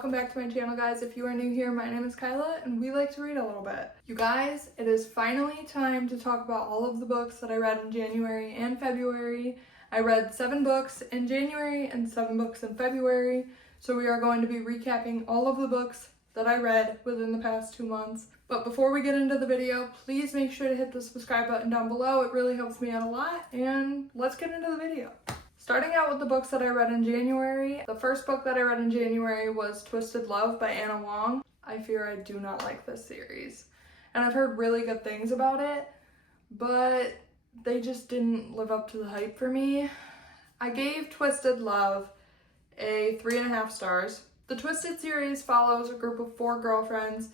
Welcome back to my channel, guys. If you are new here, my name is Kyla and we like to read a little bit. You guys, it is finally time to talk about all of the books that I read in January and February. I read 7 books in January and 7 books in February, so we are going to be recapping all of the books that I read within the past 2 months. But before we get into the video, please make sure to hit the subscribe button down below. It really helps me out a lot, and let's get into the video. Starting out with the books that I read in January, the first book that I read in January was Twisted Love by Anna Wong. I fear I do not like this series, and I've heard really good things about it, but they just didn't live up to the hype for me. I gave Twisted Love a 3.5 stars. The Twisted series follows a group of 4 girlfriends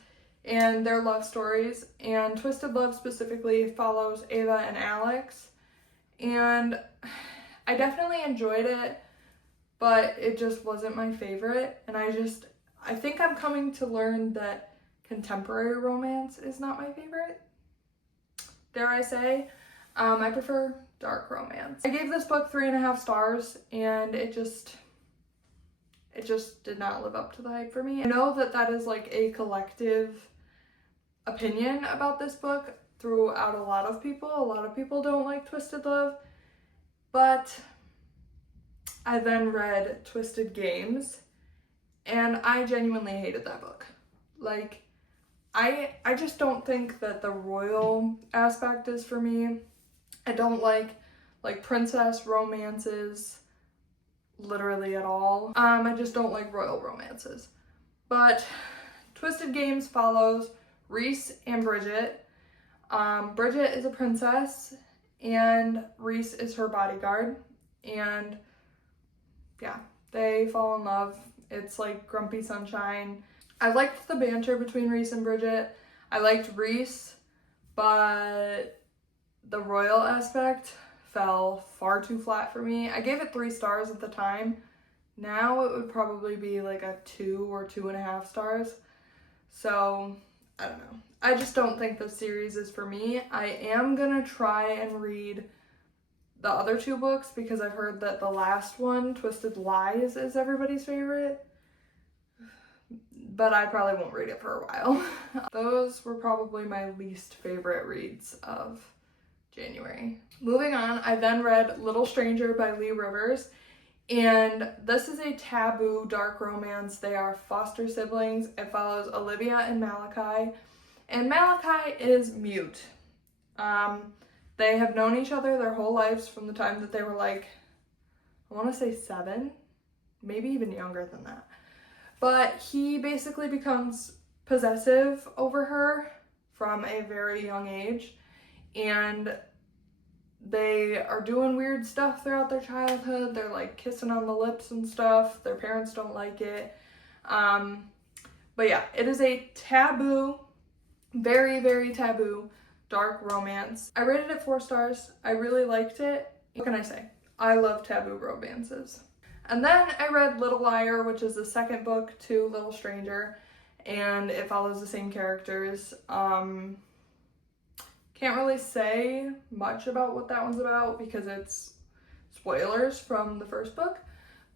and their love stories, and Twisted Love specifically follows Ava and Alex, and I definitely enjoyed it, but it just wasn't my favorite, and I think I'm coming to learn that contemporary romance is not my favorite, dare I say. I prefer dark romance. I gave this book 3.5 stars, and it just did not live up to the hype for me. I know that is like a collective opinion about this book throughout a lot of people. A lot of people don't like Twisted Love. But I then read Twisted Games, and I genuinely hated that book. Like, I just don't think that the royal aspect is for me. I don't like princess romances literally at all. I just don't like royal romances. But Twisted Games follows Reese and Bridget. Bridget is a princess, and Reese is her bodyguard, and yeah, they fall in love. It's like Grumpy Sunshine. I liked the banter between Reese and Bridget. I liked Reese, but the royal aspect fell far too flat for me. I gave it 3 stars at the time. Now it would probably be like a 2 or 2.5 stars. So I don't know. I just don't think this series is for me. I am gonna try and read the other 2 books because I've heard that the last one, Twisted Lies, is everybody's favorite. But I probably won't read it for a while. Those were probably my least favorite reads of January. Moving on, I then read Little Stranger by Lee Rivers. And this is a taboo dark romance. They are foster siblings. It follows Olivia and Malachi. And Malachi is mute. They have known each other their whole lives from the time that they were like, I want to say 7, maybe even younger than that. But he basically becomes possessive over her from a very young age. And they are doing weird stuff throughout their childhood. They're like kissing on the lips and stuff. Their parents don't like it. But yeah, it is a taboo, very, very taboo dark romance. I rated it 4 stars. I really liked it. What can I say? I love taboo romances. And then I read Little Liar, which is the second book to Little Stranger, and it follows the same characters. Can't really say much about what that one's about because it's spoilers from the first book,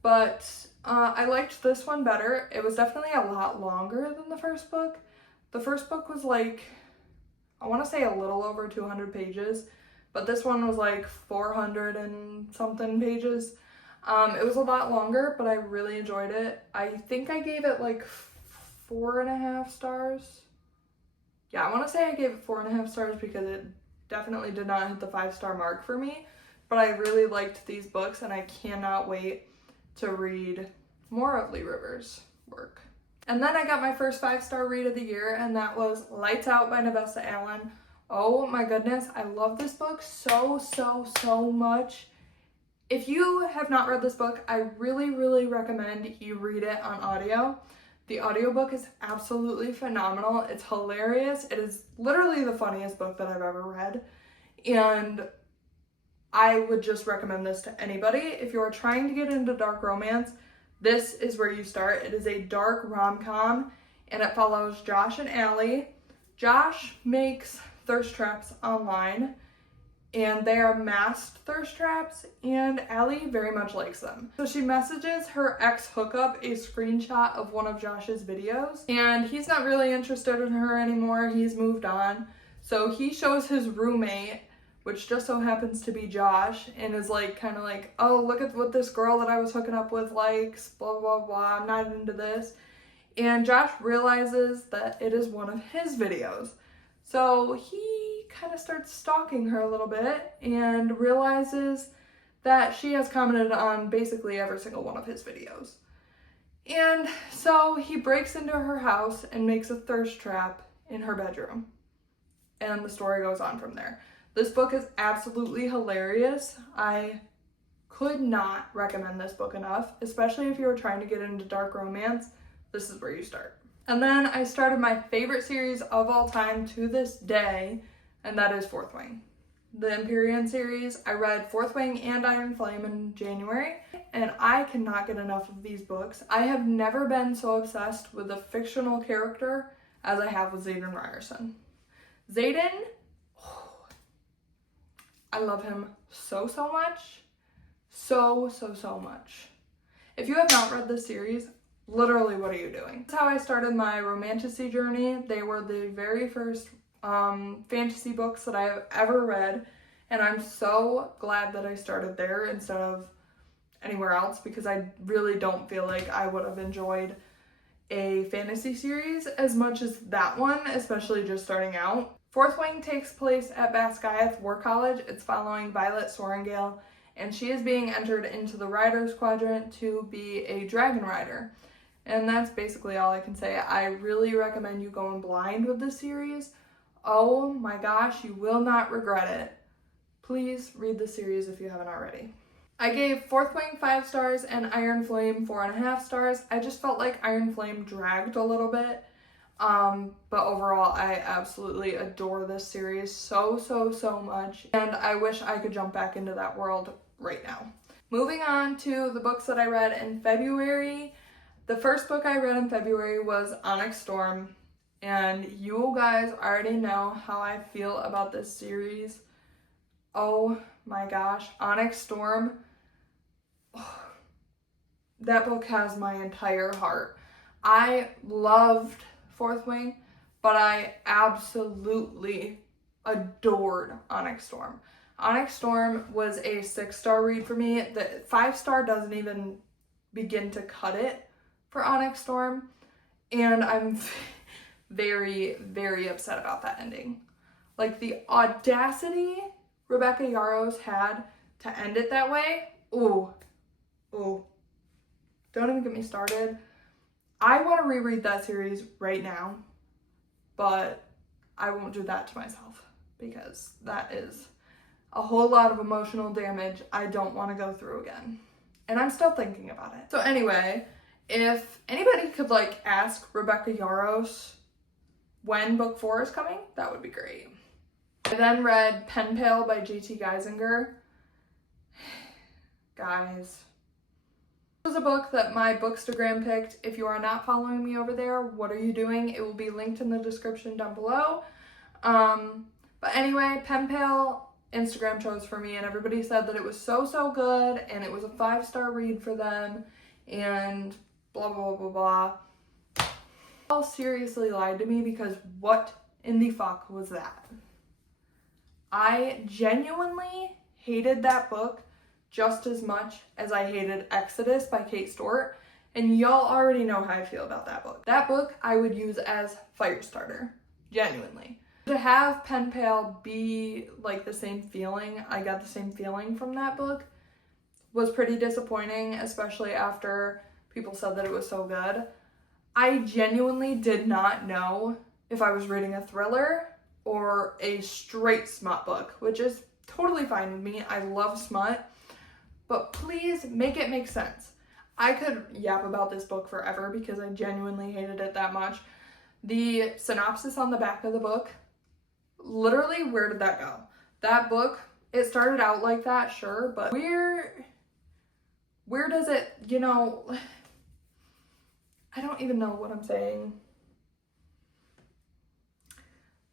but I liked this one better. It was definitely a lot longer than the first book. The first book was like, I want to say a little over 200 pages, but this one was like 400 and something pages. It was a lot longer, but I really enjoyed it. I think I gave it like 4.5 stars. Yeah, I want to say I gave it 4.5 stars because it definitely did not hit the 5-star mark for me, but I really liked these books and I cannot wait to read more of Lee Rivers' work. And then I got my first 5-star read of the year, and that was Lights Out by Nevessa Allen. Oh my goodness, I love this book so much. If you have not read this book, I really recommend you read it on audio. The audiobook is absolutely phenomenal. It's hilarious. It is literally the funniest book that I've ever read. And I would just recommend this to anybody. If you're trying to get into dark romance, this is where you start. It is a dark rom-com, and it follows Josh and Allie. Josh makes thirst traps online, and they are masked thirst traps, and Allie very much likes them. So she messages her ex-hookup a screenshot of one of Josh's videos, and he's not really interested in her anymore. He's moved on. So he shows his roommate, which just so happens to be Josh, and is like, kind of like, oh, look at what this girl that I was hooking up with likes, blah, blah, blah, I'm not into this. And Josh realizes that it is one of his videos. So he kind of starts stalking her a little bit and realizes that she has commented on basically every single one of his videos. And so he breaks into her house and makes a thirst trap in her bedroom. And the story goes on from there. This book is absolutely hilarious. I could not recommend this book enough, especially if you were trying to get into dark romance. This is where you start. And then I started my favorite series of all time to this day, and that is Fourth Wing. The Empyrean series, I read Fourth Wing and Iron Flame in January, and I cannot get enough of these books. I have never been so obsessed with a fictional character as I have with Xaden Ryerson. Xaden, I love him so much. So much. If you have not read this series, literally, what are you doing? That's how I started my romantasy journey. They were the very first fantasy books that I have ever read, and I'm so glad that I started there instead of anywhere else, because I really don't feel like I would have enjoyed a fantasy series as much as that one, especially just starting out. Fourth Wing takes place at Basgiath War College. It's following Violet Sorrengail, and she is being entered into the Riders Quadrant to be a dragon rider. And that's basically all I can say. I really recommend you going blind with this series. Oh my gosh, you will not regret it. Please read the series if you haven't already. I gave Fourth Wing 5 stars and Iron Flame 4.5 stars. I just felt like Iron Flame dragged a little bit. But overall, I absolutely adore this series so much. And I wish I could jump back into that world right now. Moving on to the books that I read in February. The first book I read in February was Onyx Storm, and you guys already know how I feel about this series. Oh my gosh, Onyx Storm, oh, that book has my entire heart. I loved Fourth Wing, but I absolutely adored Onyx Storm. Onyx Storm was a 6-star read for me. The 5-star doesn't even begin to cut it for Onyx Storm, and I'm very upset about that ending. Like, the audacity Rebecca Yarros had to end it that way. Ooh, don't even get me started. I want to reread that series right now, but I won't do that to myself because that is a whole lot of emotional damage I don't want to go through again. And I'm still thinking about it. So anyway, if anybody could ask Rebecca Yarros when book 4 is coming, that would be great. I then read Pen Pal by J.T. Geisinger. Guys, this was a book that my Bookstagram picked. If you are not following me over there, what are you doing? It will be linked in the description down below. But anyway, Pen Pal Instagram chose for me, and everybody said that it was so good, and it was a 5-star read for them, and blah blah blah. All seriously lied to me, because what in the fuck was that? I genuinely hated that book just as much as I hated Exodus by Kate Stewart, and y'all already know how I feel about that book. That book I would use as fire starter, genuinely. To have Pen Pal be the same feeling, I got the same feeling from that book, was pretty disappointing, especially after people said that it was so good. I genuinely did not know if I was reading a thriller or a straight smut book, which is totally fine with me. I love smut, but please make it make sense. I could yap about this book forever because I genuinely hated it that much. The synopsis on the back of the book, literally, where did that go? That book, it started out like that, sure, but where does it, I don't even know what I'm saying.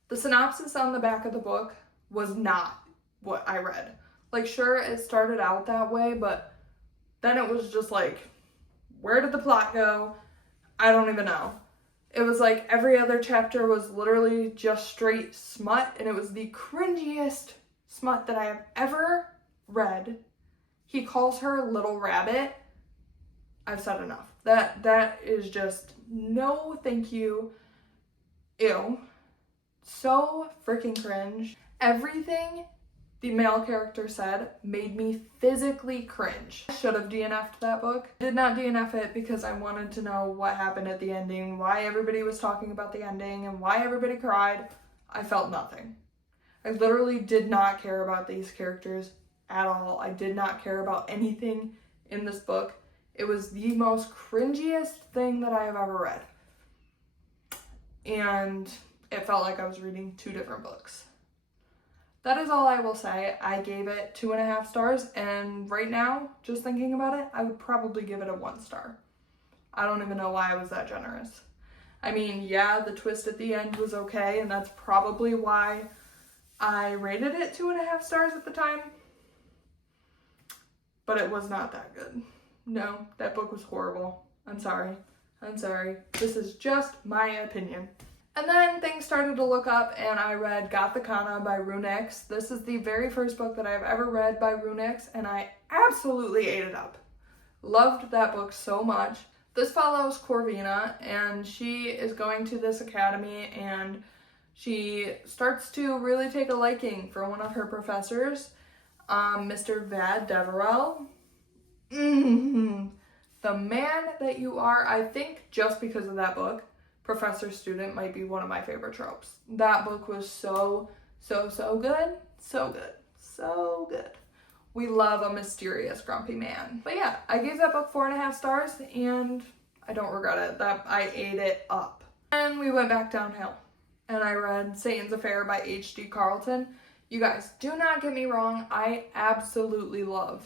The synopsis on the back of the book was not what I read. Like, sure, it started out that way, but then it was just like, where did the plot go? I don't even know. It was like every other chapter was literally just straight smut, and it was the cringiest smut that I have ever read. He calls her Little Rabbit. I've said enough. That is just no thank you. Ew. So freaking cringe. Everything the male character said made me physically cringe. I should have DNF'd that book. Did not DNF it because I wanted to know what happened at the ending, why everybody was talking about the ending, and why everybody cried. I felt nothing. I literally did not care about these characters at all. I did not care about anything in this book. It was the most cringiest thing that I have ever read. And it felt like I was reading two different books. That is all I will say. I gave it 2.5 stars, and right now, just thinking about it, I would probably give it a 1 star. I don't even know why I was that generous. I mean, yeah, the twist at the end was okay, and that's probably why I rated it 2.5 stars at the time. But it was not that good. No, that book was horrible. I'm sorry. This is just my opinion. And then things started to look up, and I read Gothicana by Runix. This is the very first book that I've ever read by Runix, and I absolutely ate it up. Loved that book so much. This follows Corvina, and she is going to this academy, and she starts to really take a liking for one of her professors, Mr. Vad Deverell. The man that you are. I think just because of that book, Professor Student might be one of my favorite tropes. That book was so good. So good. We love a mysterious, grumpy man. But yeah, I gave that book 4.5 stars, and I don't regret it. That I ate it up. And we went back downhill, and I read Satan's Affair by H.D. Carlton. You guys, do not get me wrong. I absolutely love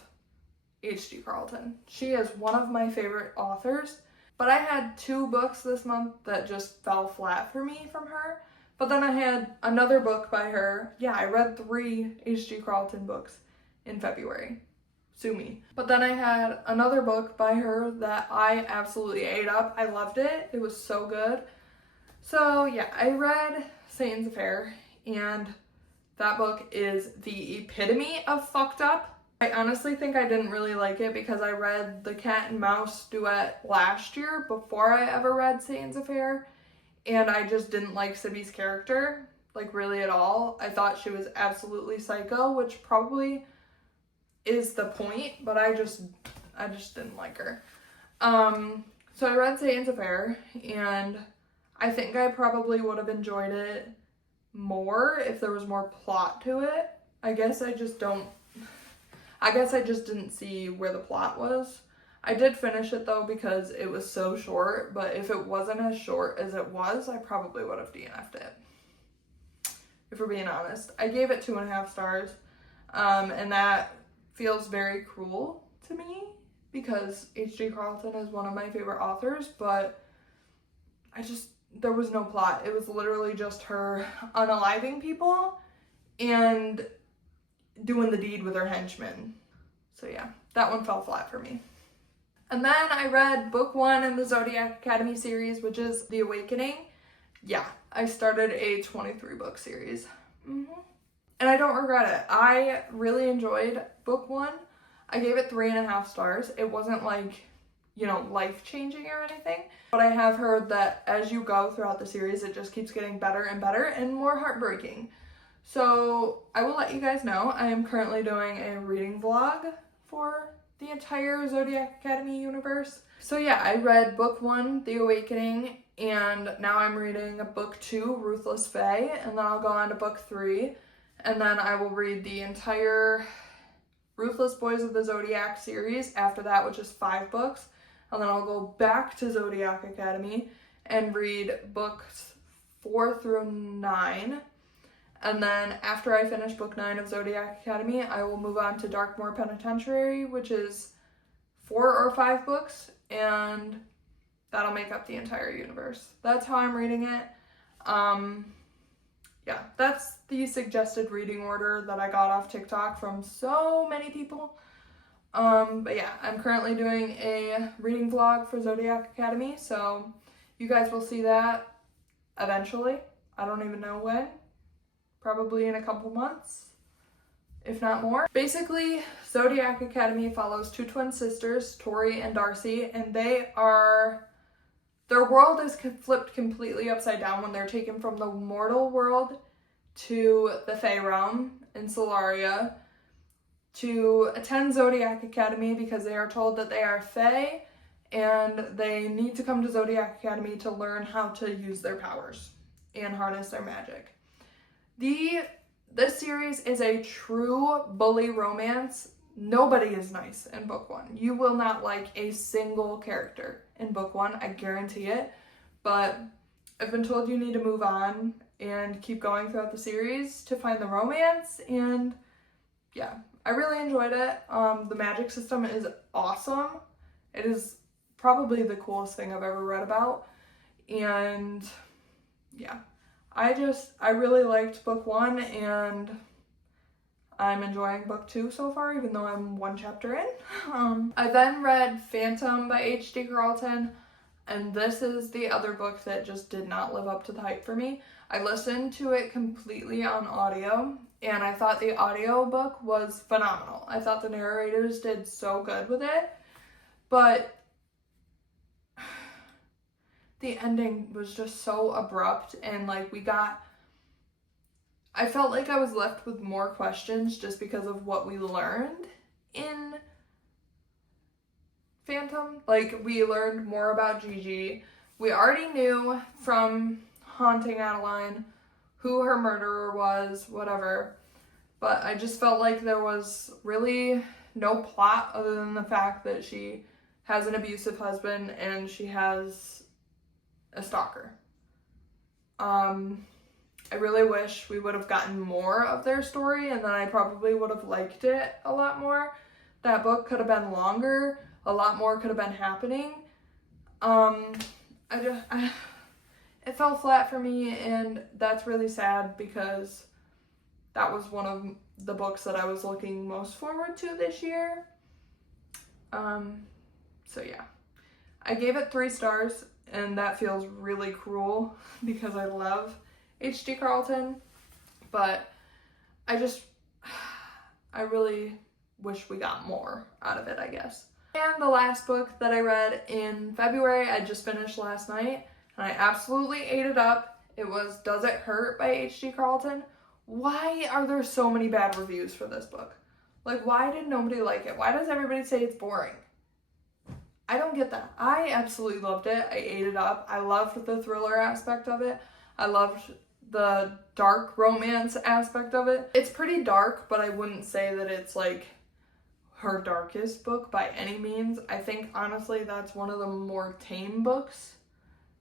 H.D. Carlton. She is one of my favorite authors. But I had 2 books this month that just fell flat for me from her. But then I had another book by her. Yeah, I read 3 H.G. Carlton books in February. Sue me. But then I had another book by her that I absolutely ate up. I loved it. It was so good. So yeah, I read Satan's Affair, and that book is the epitome of fucked up. I honestly think I didn't really like it because I read the cat and mouse duet last year before I ever read Satan's Affair, and I just didn't like Sibby's character, like really at all. I thought she was absolutely psycho, which probably is the point, but I just didn't like her. So I read Satan's Affair, and I think I probably would have enjoyed it more if there was more plot to it. I guess I just didn't see where the plot was. I did finish it though because it was so short, but if it wasn't as short as it was, I probably would have DNF'd it. If we're being honest. I gave it 2.5 stars, and that feels very cruel to me because H.G. Carlton is one of my favorite authors, but there was no plot. It was literally just her unaliving people and doing the deed with her henchmen. So yeah, that one fell flat for me. And then I read book 1 in the Zodiac Academy series, which is The Awakening. Yeah, I started a 23 book series. And I don't regret it. I really enjoyed book 1. I gave it 3.5 stars. It wasn't like, life-changing or anything. But I have heard that as you go throughout the series, it just keeps getting better and better and more heartbreaking. So I will let you guys know I am currently doing a reading vlog for the entire Zodiac Academy universe. So yeah, I read book 1, The Awakening, and now I'm reading book 2, Ruthless Fae, and then I'll go on to book 3, and then I will read the entire Ruthless Boys of the Zodiac series after that, which is 5 books, and then I'll go back to Zodiac Academy and read books 4 through 9. And then after I finish book 9 of Zodiac Academy, I will move on to Darkmoor Penitentiary, which is 4 or 5 books, and that'll make up the entire universe. That's how I'm reading it. yeah, that's the suggested reading order that I got off TikTok from so many people. But yeah, I'm currently doing a reading vlog for Zodiac Academy, so you guys will see that eventually. I don't even know when. Probably in a couple months, if not more. Basically, Zodiac Academy follows two twin sisters, Tori and Darcy, and their world is flipped completely upside down when they're taken from the mortal world to the Fae realm in Solaria to attend Zodiac Academy because they are told that they are Fae and they need to come to Zodiac Academy to learn how to use their powers and harness their magic. This series is a true bully romance. Nobody is nice in book one. You will not like a single character in book one, I guarantee it. But I've been told you need to move on and keep going throughout the series to find the romance, and yeah, I really enjoyed it. The magic system is awesome. It is probably the coolest thing I've ever read about, and yeah. I really liked book one, and I'm enjoying book two so far, even though I'm one chapter in. I then read Phantom by H.D. Carlton, and this is the other book that just did not live up to the hype for me. I listened to it completely on audio, and I thought the audio book was phenomenal. I thought the narrators did so good with it, but the ending was just so abrupt, and like I felt like I was left with more questions just because of what we learned in Phantom. Like, we learned more about Gigi. We already knew from Haunting Adeline who her murderer was, whatever, but I just felt like there was really no plot other than the fact that she has an abusive husband and she has a stalker. I really wish we would have gotten more of their story, and then I probably would have liked it a lot more. That book could have been longer, a lot more could have been happening. It fell flat for me, and that's really sad because that was one of the books that I was looking most forward to this year. So yeah, I gave it 3 stars. And that feels really cruel because I love H.D. Carlton, but I really wish we got more out of it, I guess. And the last book that I read in February, I just finished last night, and I absolutely ate it up. It was Does It Hurt by H.D. Carlton. Why are there so many bad reviews for this book? Like, why did nobody like it? Why does everybody say it's boring? I don't get that. I absolutely loved it. I ate it up. I loved the thriller aspect of it. I loved the dark romance aspect of it. It's pretty dark, but I wouldn't say that it's like her darkest book by any means. I think honestly that's one of the more tame books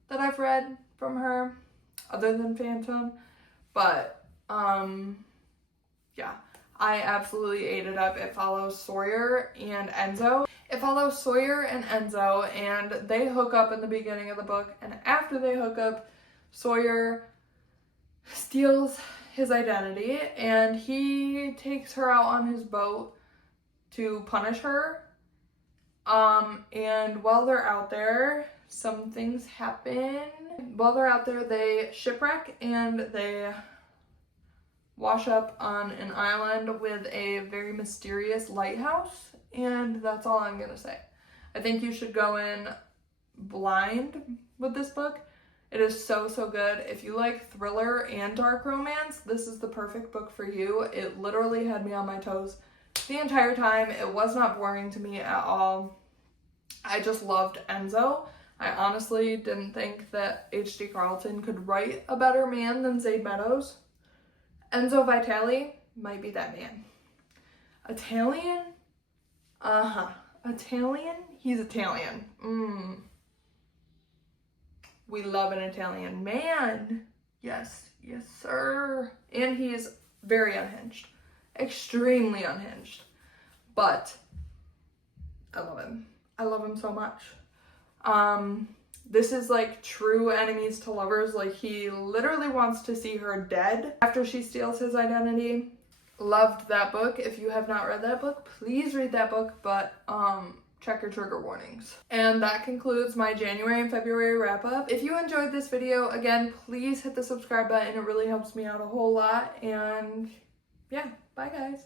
that I've read from her, other than Phantom. But yeah, I absolutely ate it up. It follows Sawyer and Enzo. And they hook up in the beginning of the book, and after they hook up, Sawyer steals his identity, and he takes her out on his boat to punish her. And while they're out there, some things happen. While they're out there, they shipwreck, and they wash up on an island with a very mysterious lighthouse. And that's all I'm gonna say. I think you should go in blind with this book. It is so good. If you like thriller and dark romance, this is the perfect book for you. It literally had me on my toes the entire time. It was not boring to me at all. I just loved Enzo. I honestly didn't think that H.D. Carlton could write a better man than Zaid Meadows. Enzo Vitale might be that man. Italian? Italian? He's Italian. We love an Italian man. Yes, sir. And he's very unhinged. Extremely unhinged. But I love him. I love him so much. This is like true enemies to lovers. Like, he literally wants to see her dead after she steals his identity. Loved that book. If you have not read that book, please read that book, but check your trigger warnings. And that concludes my January and February wrap up. If you enjoyed this video, again, please hit the subscribe button. It really helps me out a whole lot. And yeah, bye guys.